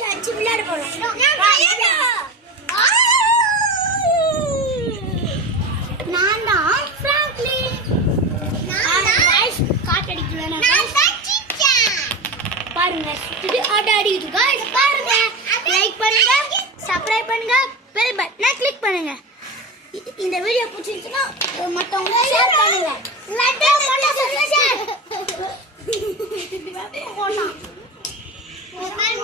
அடிச்சு விளையாட போறோம். நான் தான் பிராங்க்லின். நான் गाइस காட்டடிக்கல நான் தான் சிச்சன். பாருங்க இது ஆடாடிது गाइस பாருங்க. லைக் பண்ணுங்க, சப்ஸ்கிரைப் பண்ணுங்க, பெல் பட்டனை கிளிக் பண்ணுங்க. இந்த வீடியோ பிடிச்சிருந்தா மத்தவங்க ஷேர் பண்ணுங்க. லட்டா போட்டா சொல்லுங்க. போட்டா. ஒரு மாதிரி